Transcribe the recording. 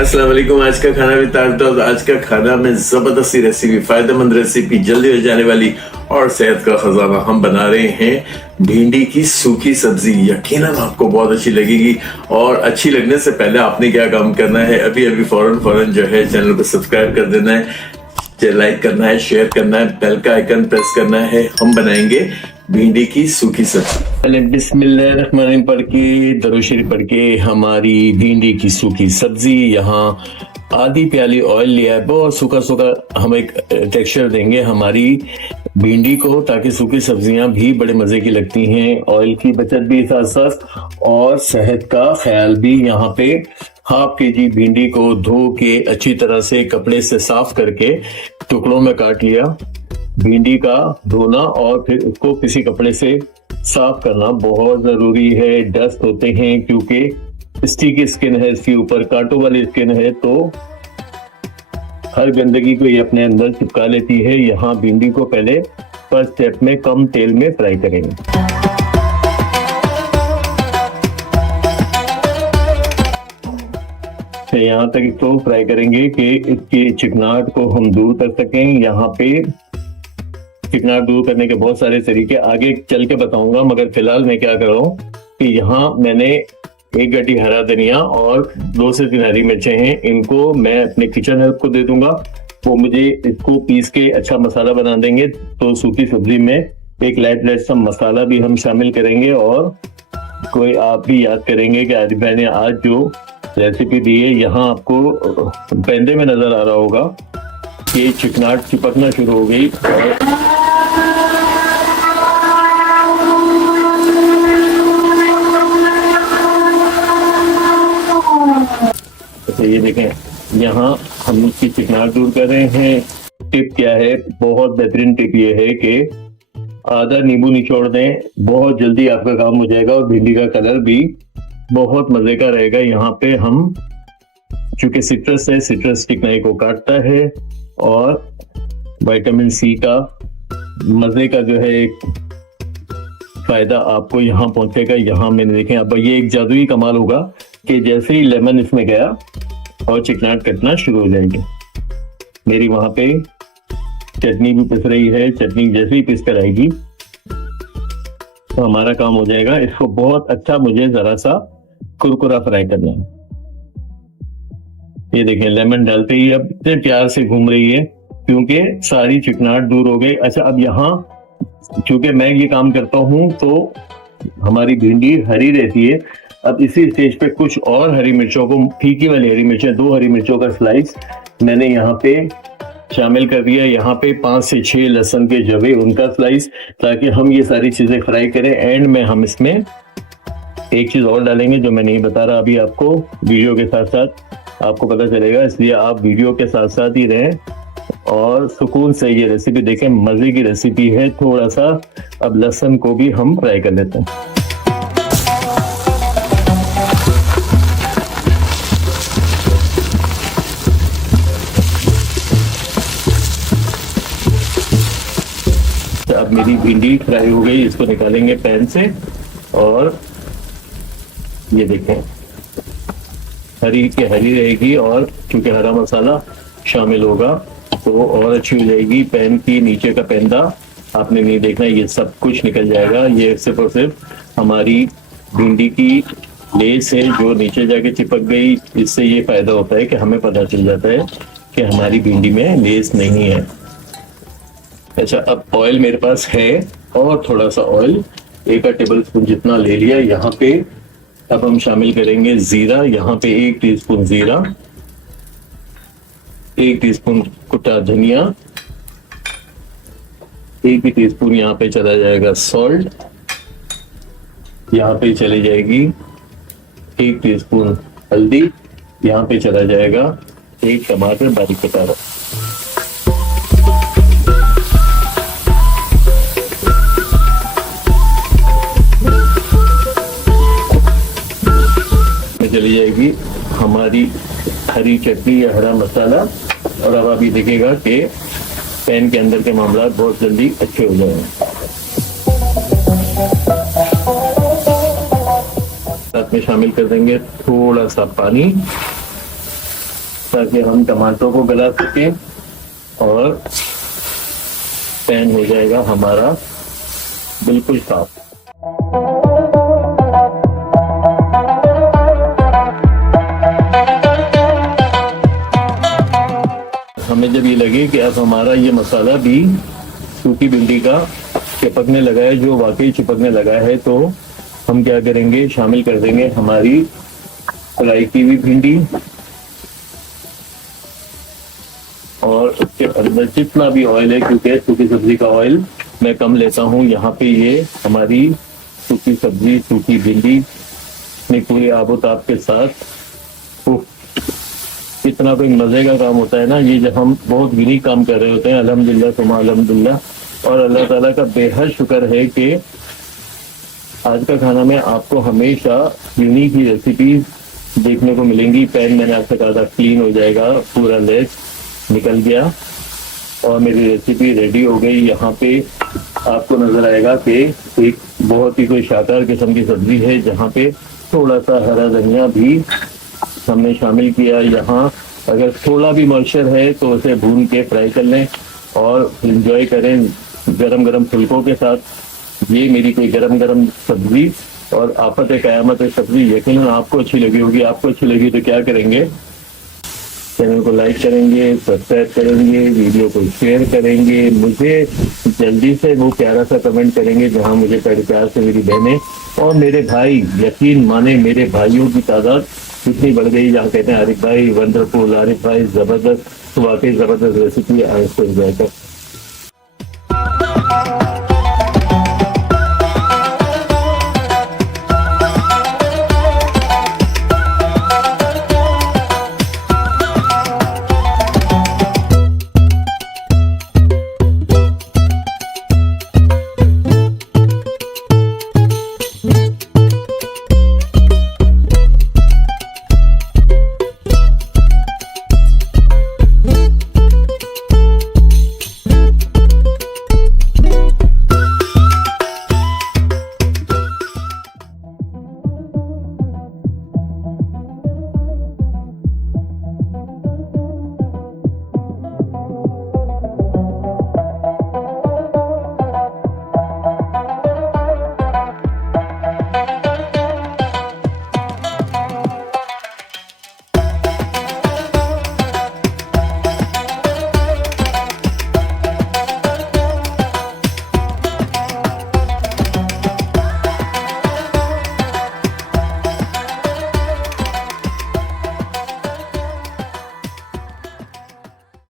अस्सलाम वालेकुम। आज का खाना भी ताज़ा और आज का खाना में जबरदस्त सी रेसिपी, फायदेमंद रेसिपी, जल्दी हो जाने वाली और सेहत का खजाना। हम बना रहे हैं भिंडी की सूखी सब्जी। यकीनन आपको बहुत अच्छी लगेगी और अच्छी लगने से पहले आपने क्या काम करना है, अभी अभी फौरन जो है चैनल को सब्सक्राइब कर देना है, लाइक करना है, शेयर करना है, बेल का आइकन प्रेस करना है। हम बनाएंगे भिंडी की सूखी सब्जी। पहले बिस्मिल्लाहिर्रहमानिर्रहीम पढ़ के, दरूद शरीफ पढ़ के हमारी भिंडी की सूखी सब्जी। यहाँ आधी प्याली ऑयल लिया है, बहुत सूखा सूखा हम एक टेक्सचर देंगे हमारी भिंडी को, ताकि सूखी सब्जियां भी बड़े मजे की लगती हैं। ऑयल की बचत भी साथ साथ और सेहत का ख्याल भी। यहाँ पे हाफ केजी भिंडी को धो के अच्छी तरह से कपड़े से साफ करके टुकड़ों में काट लिया। भिंडी का धोना और फिर उसको किसी कपड़े से साफ करना बहुत जरूरी है। डस्ट होते हैं क्योंकि स्टिकी स्किन है इसके ऊपर, कांटों वाली स्किन है, तो हर गंदगी को ये अपने अंदर चिपका लेती है। यहाँ भिंडी को पहले फर्स्ट स्टेप में कम तेल में फ्राई करेंगे। यहाँ तक इसको फ्राई करेंगे कि इसकी चिकनाहट को हम दूर कर सकें। यहाँ पे चिकनाहट दूर करने के बहुत सारे तरीके आगे चल के बताऊंगा, मगर फिलहाल मैं क्या कर रहा हूँ कि यहाँ मैंने एक गड्डी हरा धनिया और 2 से 3 हरी मिर्चें हैं। इनको मैं अपने किचन हेल्प को दे दूंगा, वो मुझे इसको पीस के अच्छा मसाला बना देंगे। तो सूखी सब्जी में एक लाइट सा मसाला भी हम शामिल करेंगे। और कोई आप भी याद करेंगे कि आरिफ भाई ने आज जो रेसिपी दी है, यहाँ आपको पेंदे में नजर आ रहा होगा कि चिकनाहट चिपकना शुरू हो गई। तो ये देखें, यहाँ हम इसकी चिकनाहट दूर कर रहे हैं। टिप क्या है, बहुत बेहतरीन टिप ये है कि आधा नींबू निचोड़ दें, बहुत जल्दी आपका काम हो जाएगा और भिंडी का कलर भी बहुत मजे का रहेगा। यहाँ पे हम चूंकि सिट्रस है, सिट्रस चिकनाई को काटता है और विटामिन सी का मजे का जो है एक फायदा आपको यहाँ पहुंचेगा। यहाँ मैंने देखें, अब ये एक जादुई कमाल होगा कि जैसे ही लेमन इसमें गया और चिकनाहट कटना शुरू हो जाएगी। मेरी वहां पे चटनी भी पिस रही है। चटनी जैसे ही पिस कर आएगी तो हमारा काम हो जाएगा। इसको बहुत अच्छा मुझे जरा सा कुरकुरा फ्राई करना है। ये देखें, लेमन डालते ही अब इतने प्यार से घूम रही है क्योंकि सारी चिकनाहट दूर हो गई। अच्छा, अब यहाँ चूंकि मैं ये काम करता हूं तो हमारी भिंडी हरी रहती है। अब इसी स्टेज पे कुछ और हरी मिर्चों को, फीकी वाली हरी मिर्चें, 2 हरी मिर्चों का स्लाइस मैंने यहाँ पे शामिल कर दिया। यहाँ पे 5 से 6 लहसुन के जवे, उनका स्लाइस, ताकि हम ये सारी चीजें फ्राई करें। एंड में हम इसमें एक चीज और डालेंगे जो मैं नहीं बता रहा अभी आपको, वीडियो के साथ साथ आपको पता चलेगा, इसलिए आप वीडियो के साथ साथ ही रहें और सुकून से ये रेसिपी देखें। मजे की रेसिपी है। थोड़ा सा अब लहसुन को भी हम फ्राई कर लेते हैं। अब मेरी भिंडी फ्राई हो गई, इसको निकालेंगे पैन से। और ये देखें, हरी के हरी रहेगी और क्योंकि हरा मसाला शामिल होगा तो और अच्छी हो जाएगी। पैन की नीचे का पेंदा आपने नहीं देखना, ये सब कुछ निकल जाएगा। ये सिर्फ और सिर्फ हमारी भिंडी की लेस है जो नीचे जाके चिपक गई। इससे ये फायदा होता है कि हमें पता चल जाता है कि हमारी भिंडी में लेस नहीं है। अच्छा, अब ऑयल मेरे पास है और थोड़ा सा ऑयल 1 टेबल स्पून जितना ले लिया। यहाँ पे अब हम शामिल करेंगे जीरा। यहाँ पे 1 टीस्पून जीरा, 1 टीस्पून कुटा धनिया, 1 टीस्पून यहाँ पे चला जाएगा सॉल्ट। यहाँ पे चली जाएगी 1 टीस्पून हल्दी। यहाँ पे चला जाएगा 1 टमाटर बारीक कटा हुआ। चली जाएगी हमारी हरी चटनी या हरा मसाला। और अब अभी देखिएगा कि पैन के अंदर के मामला बहुत जल्दी अच्छे हो जाएंगे। साथ में शामिल कर देंगे थोड़ा सा पानी ताकि हम टमाटरों को गला सकें और पैन हो जाएगा हमारा बिल्कुल साफ। हमें जब ये लगे कि अब हमारा ये मसाला भी सूखी भिंडी का चिपकने लगा है, जो वाकई चिपकने लगा है, तो हम क्या करेंगे, शामिल कर देंगे हमारी फ्राई की हुई भिंडी और उसके अंदर जितना भी ऑयल है, क्योंकि सूखी सब्जी का ऑयल मैं कम लेता हूँ। यहाँ पे ये हमारी सूखी सब्जी, सूखी भिंडी अपने पूरे आबोताब के साथ इतना कोई मजे का काम होता है ना ये, जब हम बहुत यूनिक काम कर रहे होते हैं। अल्हम्दुलिल्लाह सुमा अल्हम्दुलिल्लाह। और अल्लाह ताला का बेहद शुक्र है कि आज का खाना में आपको हमेशा यूनिक ही रेसिपीज देखने को मिलेंगी। पैन मैंने आपसे कहा था क्लीन हो जाएगा, पूरा लेस निकल गया और मेरी रेसिपी रेडी हो गई। यहाँ पे आपको नजर आएगा कि एक बहुत ही कोई शानदार किस्म की सब्जी है, जहाँ पे थोड़ा सा हरा धनिया भी हमने शामिल किया। यहाँ अगर थोड़ा भी मॉइस्चर है तो उसे भून के फ्राई कर लें और एंजॉय करें गरम गरम फुल्कों के साथ। ये मेरी कोई गरम गरम सब्जी और आफत क़यामत सब्जी यकीनन आपको अच्छी लगी होगी। आपको अच्छी लगी तो क्या करेंगे, चैनल को लाइक करेंगे, सब्सक्राइब करेंगे, वीडियो को शेयर करेंगे, मुझे जल्दी से वो प्यारा सा कमेंट करेंगे जहां मुझे प्यार से मेरी बहनें और मेरे भाई, यकीन माने मेरे भाइयों की तादाद कितनी बढ़ गई, जहाँ कहते हैं आरिफ भाई वंडरफुल, आरिफ भाई जबरदस्त, वाकई जबरदस्त रेसिपी, आज से